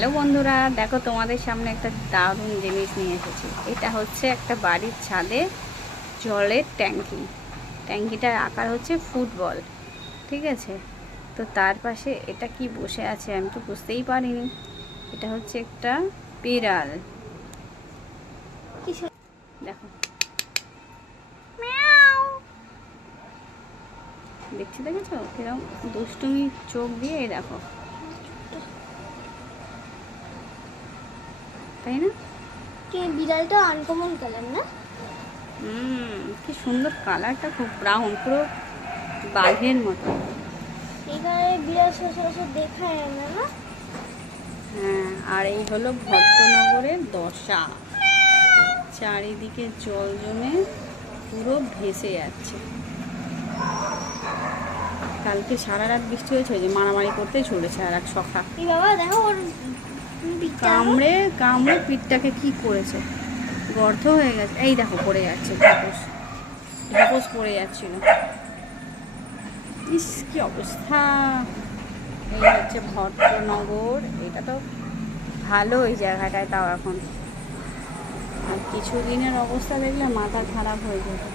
Hello বন্ধুরা, দেখো তোমাদের সামনে একটা দারুণ জিনিস নিয়ে এসেছি। এটা হচ্ছে একটা বাড়ির ছাদে জলের ট্যাঙ্কি। ট্যাঙ্কিটার আকার হচ্ছে ফুটবল, ঠিক আছে? তো তার পাশে এটা কি বসে আছে আমি তো বুঝতেই পারিনি। এটা হচ্ছে একটা বিড়াল, দেখো দেখেছো কিরকম দুষ্টুমি চোখ দিয়ে, এই দেখো, তাই না? বিড়ালটা আনকমন কালার না? কি সুন্দর কালারটা, খুব ব্রাউন, পুরো বাঘের মতো। এখানে বিড়াল সচরাচর দেখা যায় না, না? হ্যাঁ, আর এই হলো ভদ্রনগরের দশা। চারিদিকে জল জমে পুরো ভেসে যাচ্ছে। কালকে সারা রাত বৃষ্টি হয়েছে, ওই যে মারামারি করতেই চলেছে আর এক সখা। এই বাবা দেখো ওর কামড়ে কামড়ে পিঠটাকে কি করেছে, গর্ত হয়ে গেছে। এই দেখো পড়ে যাচ্ছে, ঢাপস ঢাপস পড়ে যাচ্ছিল। ইস কি অবস্থা! এই হচ্ছে ভদ্রনগর। এটা তো ভালো এই জায়গাটায়, তাও এখন আর কিছুদিনের অবস্থা দেখলে মাথা খারাপ হয়ে যাবে।